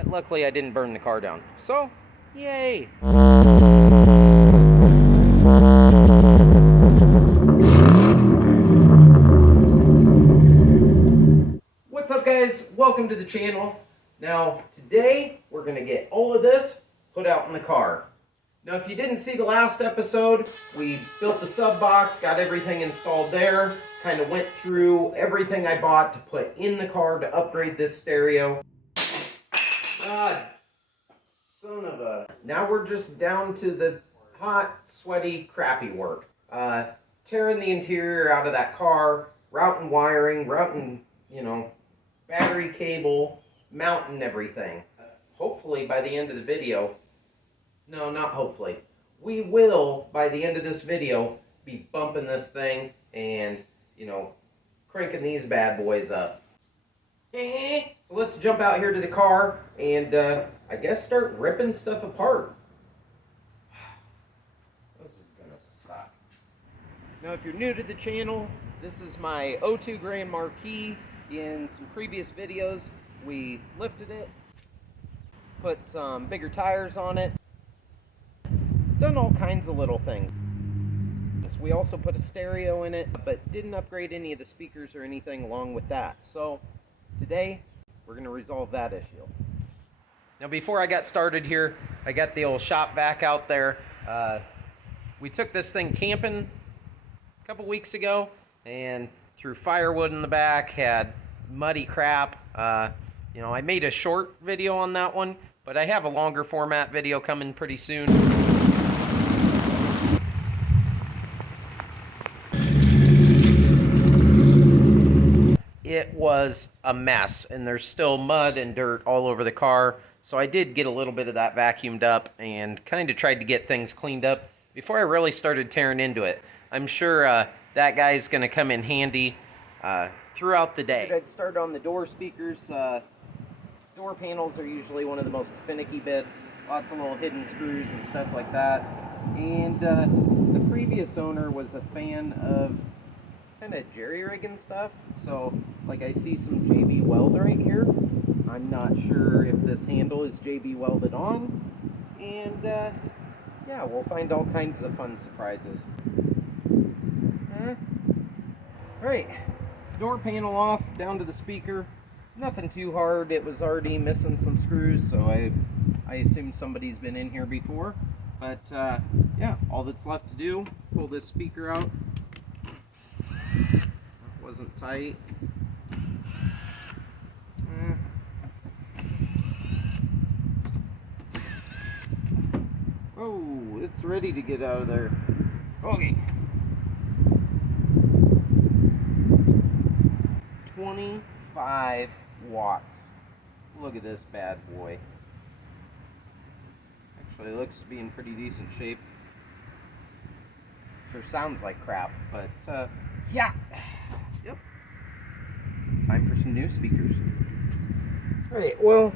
But luckily I didn't burn the car down. So, yay! What's up guys? Welcome to the channel. Now, today we're going to get all of this put out in the car. Now, if you didn't see the last episode, we built the sub box, got everything installed there, kind of went through everything I bought to put in the car to upgrade this stereo. God, son of a... Now we're just down to the hot, sweaty, crappy work. Tearing the interior out of that car, routing wiring, routing, battery cable, mounting everything. Hopefully by the end of the video, no, not hopefully, we will, by the end of this video, be bumping this thing and, cranking these bad boys up. So let's jump out here to the car and, I guess start ripping stuff apart. This is gonna suck. Now, if you're new to the channel, this is my 02 Grand Marquis. In some previous videos, we lifted it, put some bigger tires on it, done all kinds of little things. We also put a stereo in it, but didn't upgrade any of the speakers or anything along with that. So today, we're going to resolve that issue. Now, before I got started here, I got the old shop vac out there. We took this thing camping a couple weeks ago and threw firewood in the back, had muddy crap. I made a short video on that one, but I have a longer format video coming pretty soon. It was a mess, and there's still mud and dirt all over the car, so I did get a little bit of that vacuumed up and kind of tried to get things cleaned up before I really started tearing into it. I'm sure that guy's going to come in handy throughout the day. I'd start on the door speakers. Door panels are usually one of the most finicky bits. Lots of little hidden screws and stuff like that. And the previous owner was a fan of kind of jerry-rigging stuff. So, like, I see some JB weld right here. I'm not sure if this handle is JB welded on. And, yeah, we'll find all kinds of fun surprises. Alright, door panel off, down to the speaker. Nothing too hard. It was already missing some screws, so I assume somebody's been in here before. But, yeah, all that's left to do, pull this speaker out. Wasn't tight. Oh, it's ready to get out of there. Okay. 25 watts. Look at this bad boy. Actually, it looks to be in pretty decent shape. Sure sounds like crap, but yeah. Yep. Time for some new speakers. Alright, well,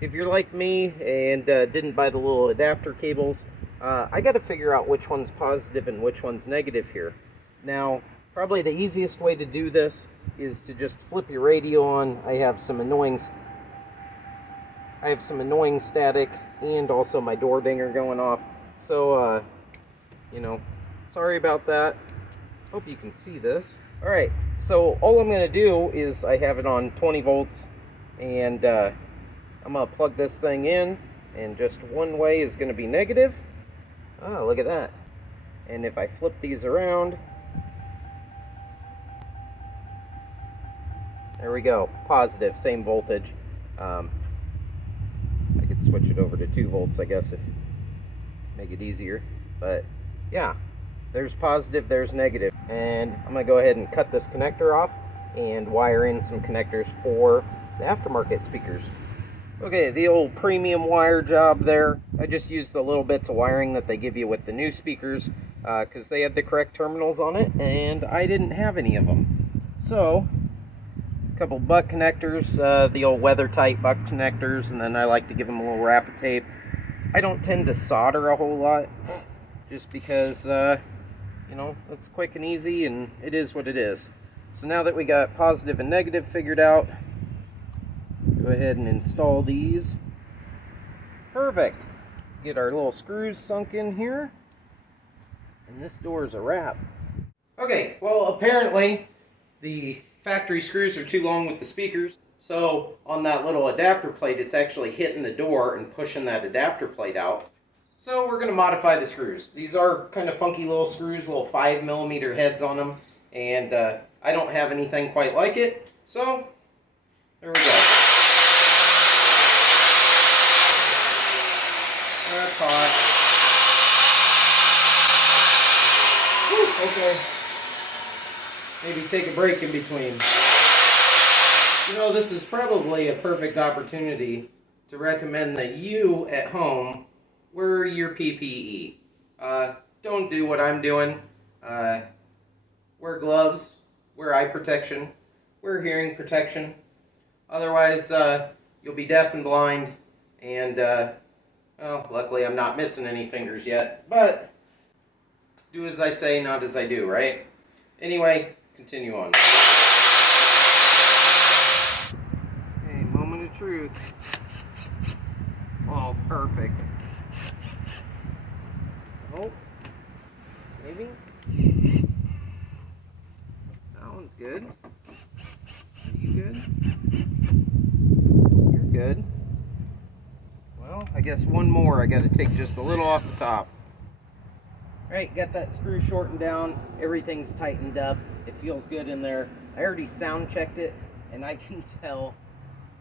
if you're like me and didn't buy the little adapter cables, I got to figure out which one's positive and which one's negative here. Now, probably the easiest way to do this is to just flip your radio on. I have some annoying static and also my door dinger going off. So, sorry about that. Hope you can see this. Alright, so all I'm going to do is I have it on 20 volts and I'm going to plug this thing in, and just one way is going to be negative. Oh, look at that. And if I flip these around, there we go, positive, same voltage. I could switch it over to 2 volts, I guess, if make it easier. But yeah, there's positive, there's negative. And I'm going to go ahead and cut this connector off and wire in some connectors for the aftermarket speakers. Okay, the old premium wire job there. I just used the little bits of wiring that they give you with the new speakers because they had the correct terminals on it and I didn't have any of them. So, a couple butt connectors, the old weather tight butt connectors, and then I like to give them a little wrap of tape. I don't tend to solder a whole lot just because, it's quick and easy and it is what it is. So now that we got positive and negative figured out, go ahead and install these Perfect. Get our little screws sunk in here. And this door is a wrap. Okay, well apparently the factory screws are too long with the speakers. So on that little adapter plate, it's actually hitting the door and pushing that adapter plate out. So we're going to modify the screws. These are kind of funky little screws, little 5mm heads on them. And I don't have anything quite like it. So there we go. That's hot. Whew, okay. Maybe take a break in between. You know, this is probably a perfect opportunity to recommend that you at home wear your PPE. Don't do what I'm doing. Wear gloves, wear eye protection, wear hearing protection. Otherwise, you'll be deaf and blind. And, well, luckily I'm not missing any fingers yet. But, do as I say, not as I do, right? Anyway, continue on. Okay, moment of truth. Oh, perfect. Oh, maybe? That one's good. Are you good? You're good. Well, I guess one more. I got to take just a little off the top. Alright, got that screw shortened down. Everything's tightened up. It feels good in there. I already sound checked it, and I can tell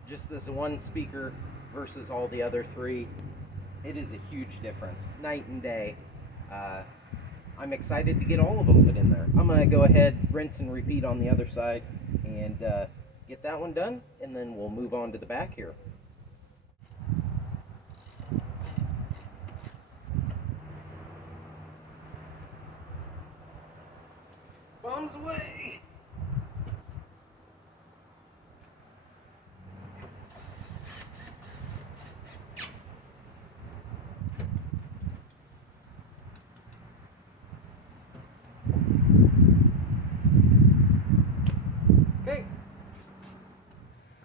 just this one speaker versus all the other three. It is a huge difference, night and day. I'm excited to get all of them put in there. I'm going to go ahead, rinse and repeat on the other side, and get that one done, and then we'll move on to the back here. Bombs away! Okay.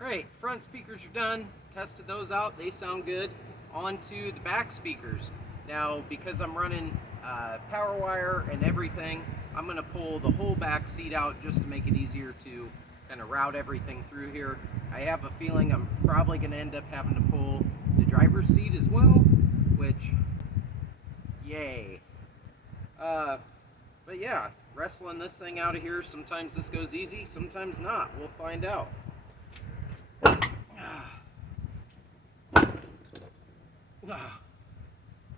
Alright, front speakers are done. Tested those out. They sound good. On to the back speakers. Now, because I'm running power wire and everything, I'm going to pull the whole back seat out just to make it easier to kind of route everything through here. I have a feeling I'm probably going to end up having to pull the driver's seat as well, which, yay. But yeah, wrestling this thing out of here, sometimes this goes easy, sometimes not. We'll find out.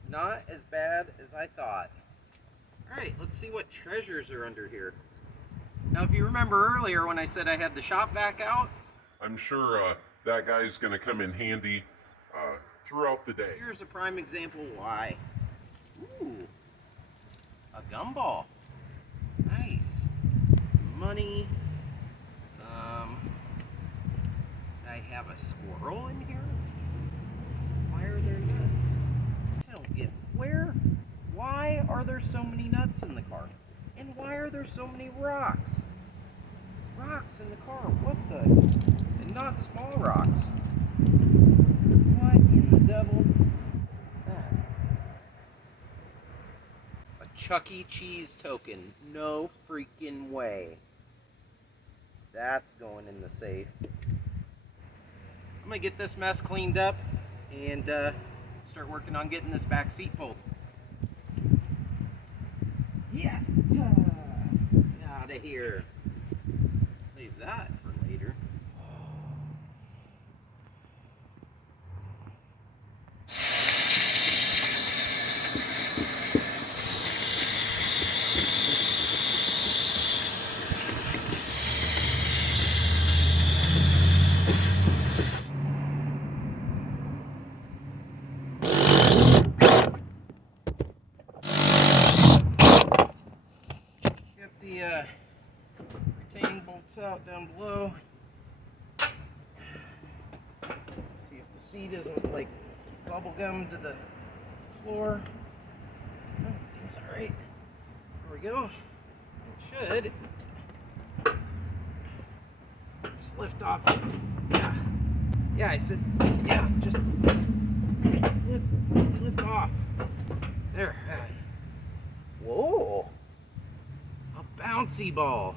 Not as bad as I thought. Alright, let's see what treasures are under here. Now, if you remember earlier when I said I had the shop vac out, I'm sure that guy's going to come in handy throughout the day. Here's a prime example why. Ooh, a gumball. Nice. Some money. I have a squirrel in here. Why are there nuts? I don't get why are there so many nuts in the car? And why are there so many rocks? Rocks in the car, what the? And not small rocks. What in the devil is that? A Chuck E. Cheese token. No freaking way. That's going in the safe. I'm gonna get this mess cleaned up and start working on getting this back seat pulled. Yeah, out of here. Save that for later. Retaining bolts out down below. See if the seat isn't like bubblegum to the floor. Oh, it seems alright. There we go. It should. Just lift off. Yeah. Yeah, I said, yeah, just lift There. Whoa. A bouncy ball.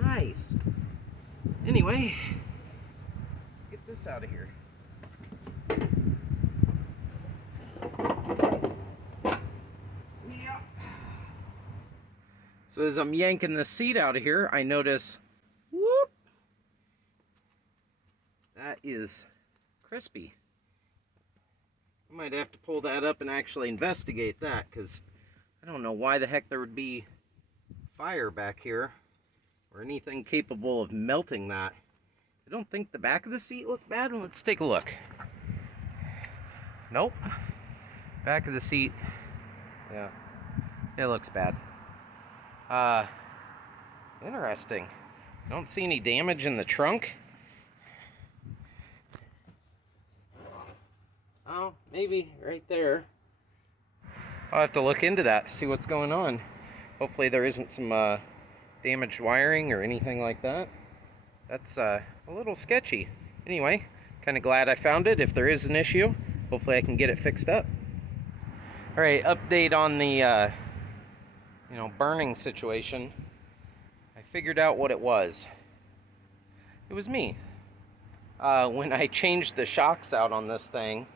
Nice. Anyway, let's get this out of here. Yeah. So as I'm yanking the seat out of here, I notice, whoop, that is crispy. I might have to pull that up and actually investigate that, because I don't know why the heck there would be fire back here or anything capable of melting that. I don't think the back of the seat looked bad. Let's take a look. Nope. Back of the seat, yeah, it looks bad. Interesting. Don't see any damage in the trunk. Oh, maybe right there. I'll have to look into that, see what's going on. Hopefully there isn't some damaged wiring or anything like that. That's a little sketchy. Anyway, kind of glad I found it. If there is an issue, hopefully I can get it fixed up. All right, update on the burning situation. I figured out what it was. It was me. When I changed the shocks out on this thing,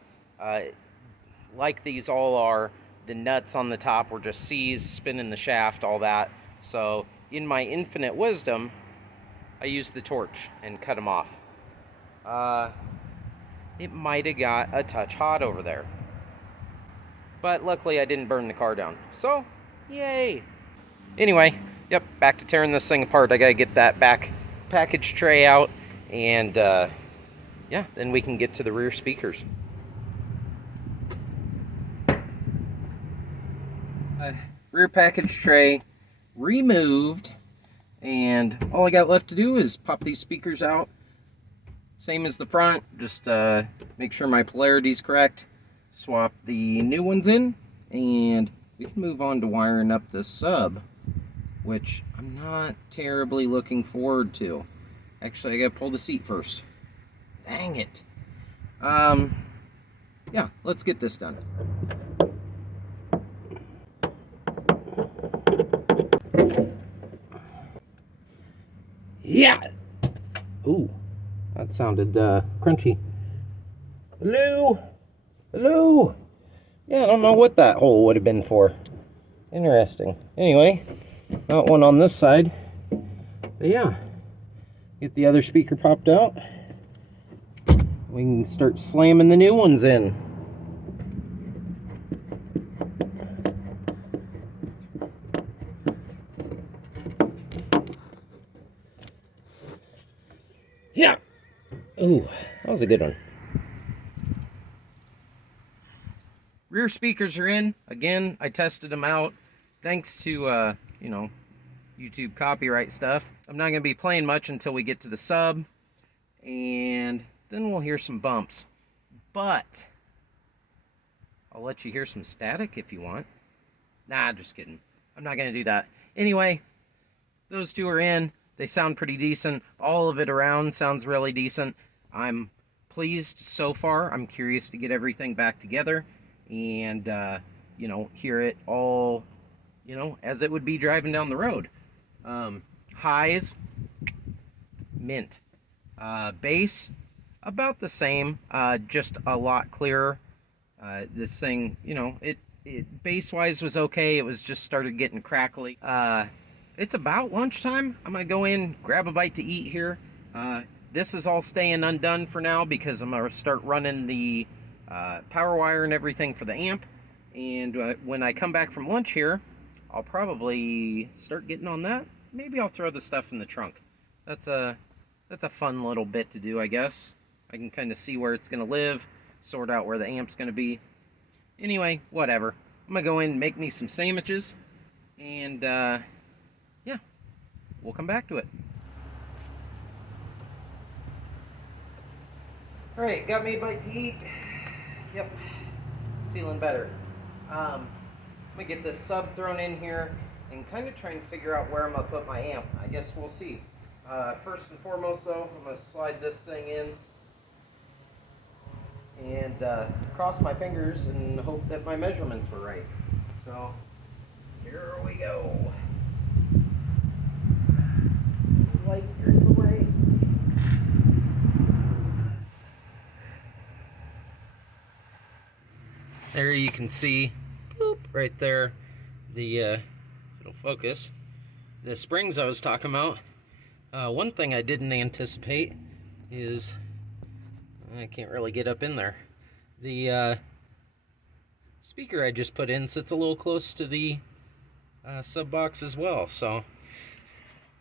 like these all are, the nuts on the top were just seized, spinning the shaft, all that. So in my infinite wisdom, I used the torch and cut them off. It might have got a touch hot over there. But luckily I didn't burn the car down. So, yay! Anyway, yep, back to tearing this thing apart. I gotta get that back package tray out, and yeah, then we can get to the rear speakers. Rear package tray removed, and all I got left to do is pop these speakers out. Same as the front, just make sure my polarity's correct, swap the new ones in, and we can move on to wiring up the sub, which I'm not terribly looking forward to. Actually, I gotta pull the seat first. Dang it. Yeah, let's get this done. Yeah! Ooh, that sounded crunchy. Hello? Hello? Yeah, I don't know what that hole would have been for. Interesting. Anyway, not one on this side. But yeah, get the other speaker popped out. We can start slamming the new ones in. Yeah! Ooh, that was a good one. Rear speakers are in. Again, I tested them out. Thanks to, YouTube copyright stuff. I'm not going to be playing much until we get to the sub. And then we'll hear some bumps. But I'll let you hear some static if you want. Nah, just kidding. I'm not going to do that. Anyway, those two are in. They sound pretty decent. All of it around sounds really decent. I'm pleased so far. I'm curious to get everything back together and, hear it all, as it would be driving down the road. Highs, mint. Bass, about the same, just a lot clearer. This thing, it bass-wise was okay. It was just started getting crackly. It's about lunchtime. I'm gonna go in, grab a bite to eat here. This is all staying undone for now because I'm gonna start running the power wire and everything for the amp. And when I come back from lunch here, I'll probably start getting on that. Maybe I'll throw the stuff in the trunk. That's a fun little bit to do, I guess. I can kind of see where it's gonna live, sort out where the amp's gonna be. Anyway, whatever. I'm gonna go in and make me some sandwiches, and yeah, we'll come back to it. All right, got me a bite to eat. Yep, feeling better. I'm gonna get this sub thrown in here and kind of try and figure out where I'm gonna put my amp. I guess we'll see. First and foremost though, I'm gonna slide this thing in and cross my fingers and hope that my measurements were right. So here we go. Light here in the way. There you can see, boop, right there, the it'll focus. The springs I was talking about. One thing I didn't anticipate is, I can't really get up in there. The speaker I just put in sits a little close to the sub box as well, so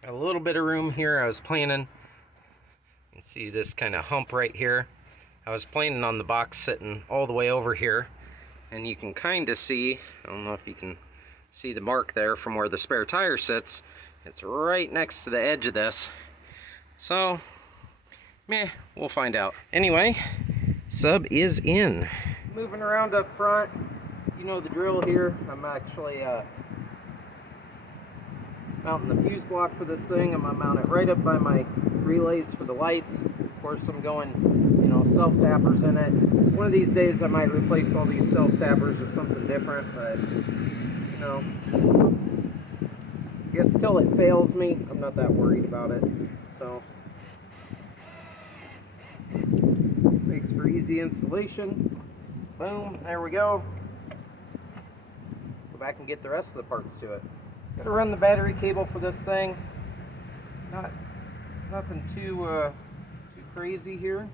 got a little bit of room here. I was planning, you can see this kind of hump right here. I was planning on the box sitting all the way over here, and you can kind of see, I don't know if you can see the mark there from where the spare tire sits. It's right next to the edge of this. So, meh, we'll find out. Anyway, sub is in. Moving around up front, you know the drill here. I'm actually mounting the fuse block for this thing. I'm gonna mount it right up by my relays for the lights. Of course, I'm going, you know, self-tappers in it. One of these days I might replace all these self-tappers with something different, but, you know, I guess till it fails me, I'm not that worried about it. So, makes for easy installation. Boom, there we go. Go back and get the rest of the parts to it. Gotta run the battery cable for this thing. Nothing too crazy here.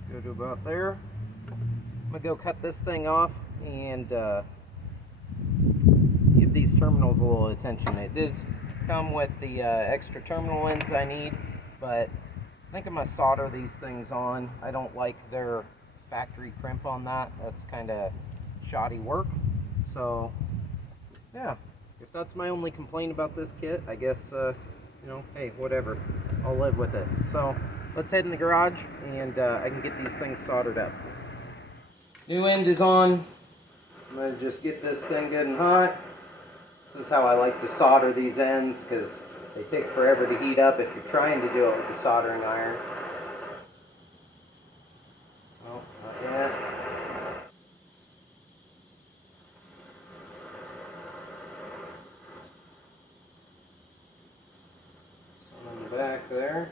Just go to about there. I'm gonna go cut this thing off and give these terminals a little attention. It does come with the extra terminal ends I need, but I think I'm gonna solder these things on. I don't like their factory crimp on that. That's kind of shoddy work. So yeah, if that's my only complaint about this kit, I guess you know, hey, whatever, I'll live with it. So let's head in the garage and I can get these things soldered up. New end is on. I'm gonna just get this thing good and hot. This is how I like to solder these ends, because they take forever to heat up if you're trying to do it with the soldering iron. Oh, not yet. Some on the back there.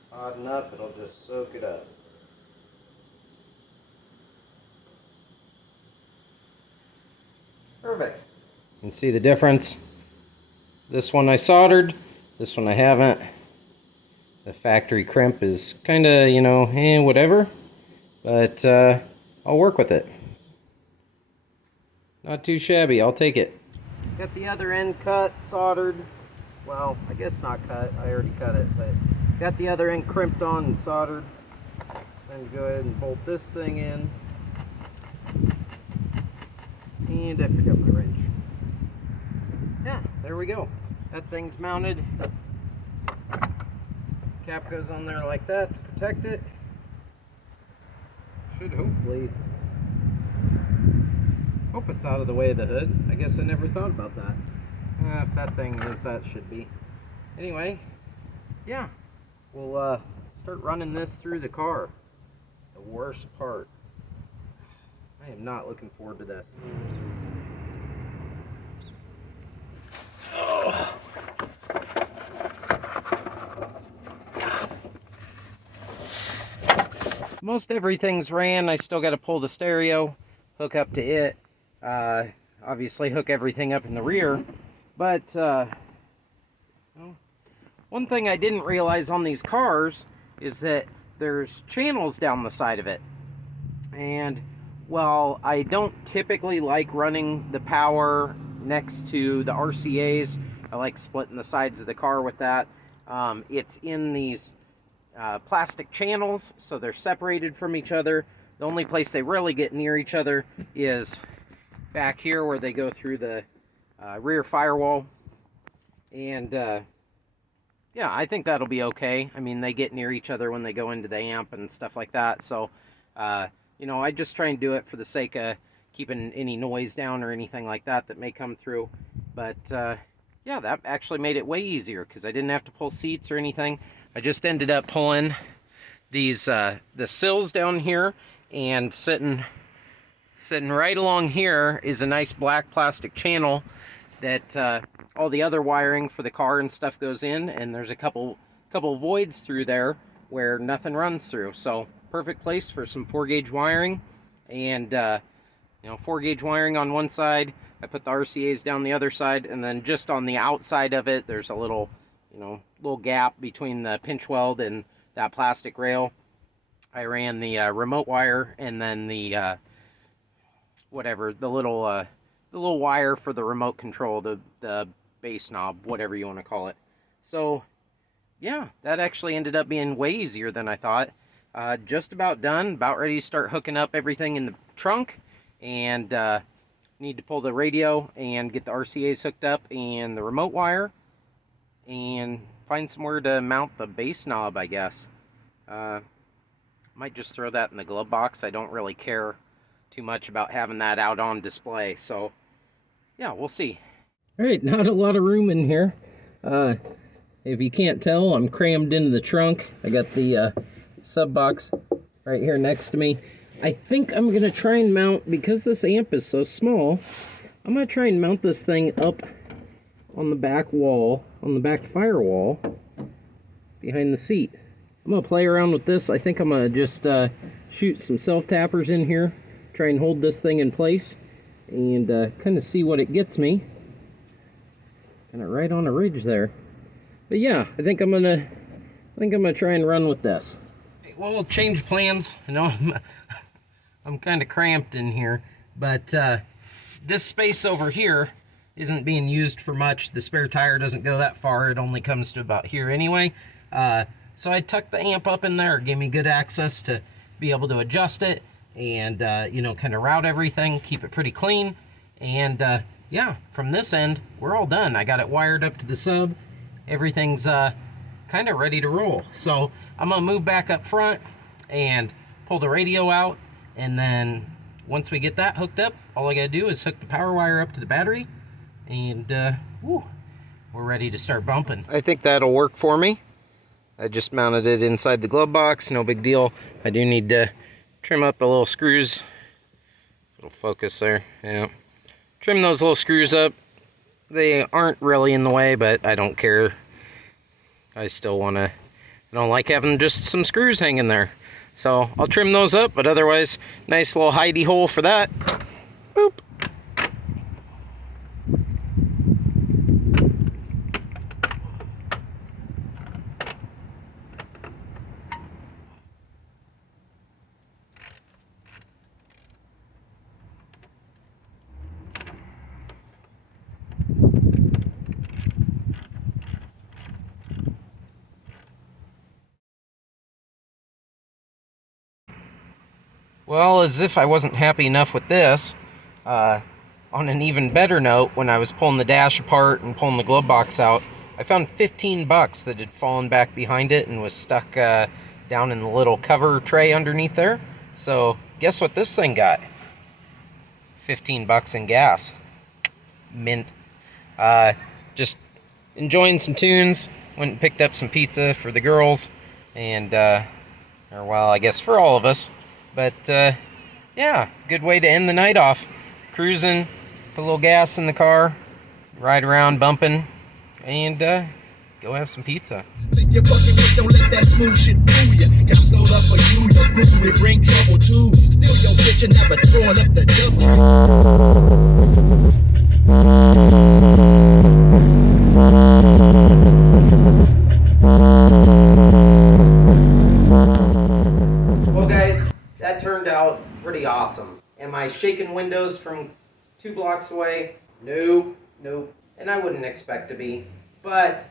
It's hot enough, it'll just soak it up. Perfect. You can see the difference. This one I soldered, this one I haven't. The factory crimp is kind of, you know, whatever. But I'll work with it. Not too shabby, I'll take it. Got the other end cut, soldered. Well, I guess not cut, I already cut it, but got the other end crimped on and soldered. Then go ahead and bolt this thing in. And I forgot my wrench. Yeah, there we go. That thing's mounted. Cap goes on there like that to protect it. Should hopefully... hope it's out of the way of the hood. I guess I never thought about that. If that thing is, that should be. Anyway, yeah. We'll start running this through the car. The worst part. I am not looking forward to this. Oh. Most everything's ran. I still got to pull the stereo, hook up to it. Obviously hook everything up in the rear. But one thing I didn't realize on these cars is that there's channels down the side of it. And well, I don't typically like running the power next to the RCAs. I like splitting the sides of the car with that. It's in these plastic channels, so they're separated from each other. The only place they really get near each other is back here where they go through the rear firewall. And yeah, I think that'll be okay. I mean, they get near each other when they go into the amp and stuff like that. So you know, I just try and do it for the sake of keeping any noise down or anything like that that may come through. But yeah, that actually made it way easier because I didn't have to pull seats or anything. I just ended up pulling these the sills down here, and sitting right along here is a nice black plastic channel that all the other wiring for the car and stuff goes in, and there's a couple voids through there where nothing runs through. So perfect place for some 4-gauge wiring, and 4-gauge wiring on one side. I put the RCAs down the other side, and then just on the outside of it, there's a little gap between the pinch weld and that plastic rail. I ran the remote wire, and then the little wire for the remote control, the bass knob, whatever you want to call it. So yeah, that actually ended up being way easier than I thought. Just about done, about ready to start hooking up everything in the trunk, and need to pull the radio and get the RCAs hooked up and the remote wire, and find somewhere to mount the bass knob, I guess. Might just throw that in the glove box. I don't really care too much about having that out on display, so yeah, we'll see. All right, not a lot of room in here. If you can't tell, I'm crammed into the trunk. I got the sub box right here next to me. I think I'm gonna try and mount, because this amp is so small, I'm gonna try and mount this thing up on the back wall, on the back firewall behind the seat. I'm gonna play around with this. I think I'm gonna just shoot some self-tappers in here, try and hold this thing in place, and kind of see what it gets me. Kind of right on a ridge there. But yeah, I think I'm gonna try and run with this. Well, we'll change plans. I know I'm kind of cramped in here, but this space over here isn't being used for much. The spare tire doesn't go that far. It only comes to about here anyway. So I tucked the amp up in there. It gave me good access to be able to adjust it and, kind of route everything, keep it pretty clean. And yeah, from this end, we're all done. I got it wired up to the sub. Everything's kind of ready to roll. So I'm gonna move back up front and pull the radio out, and then once we get that hooked up, all I gotta do is hook the power wire up to the battery, and we're ready to start bumping. I think that'll work for me. I just mounted it inside the glove box, no big deal. I do need to trim up the little screws. It'll focus there, yeah. Trim those little screws up. They aren't really in the way, but I don't care. I don't like having just some screws hanging there. So I'll trim those up, but otherwise, nice little hidey hole for that. Boop. Well, as if I wasn't happy enough with this, on an even better note, when I was pulling the dash apart and pulling the glove box out, I found 15 bucks that had fallen back behind it and was stuck down in the little cover tray underneath there. So guess what this thing got? 15 bucks in gas. Mint. Just enjoying some tunes. Went and picked up some pizza for the girls, and I guess for all of us. But yeah, good way to end the night off. Cruising, put a little gas in the car, ride around bumping, and go have some pizza. Think you're fucking with, don't let that smooth shit fool ya. Got slowed up for you, your crew may bring trouble too. Still your bitch and never throwing up the Well guys, that turned out pretty awesome. Am I shaking windows from 2 blocks away? No, nope. And I wouldn't expect to be, but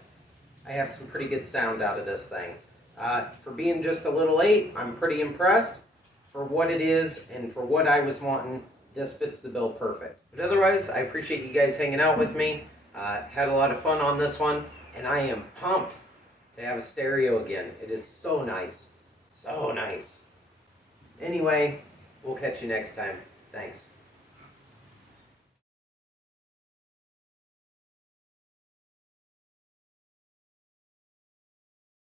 I have some pretty good sound out of this thing. For being just a little late, I'm pretty impressed. For what it is and for what I was wanting, this fits the bill perfect. But otherwise, I appreciate you guys hanging out with me. Had a lot of fun on this one, and I am pumped to have a stereo again. It is so nice. So nice. Anyway, we'll catch you next time. Thanks.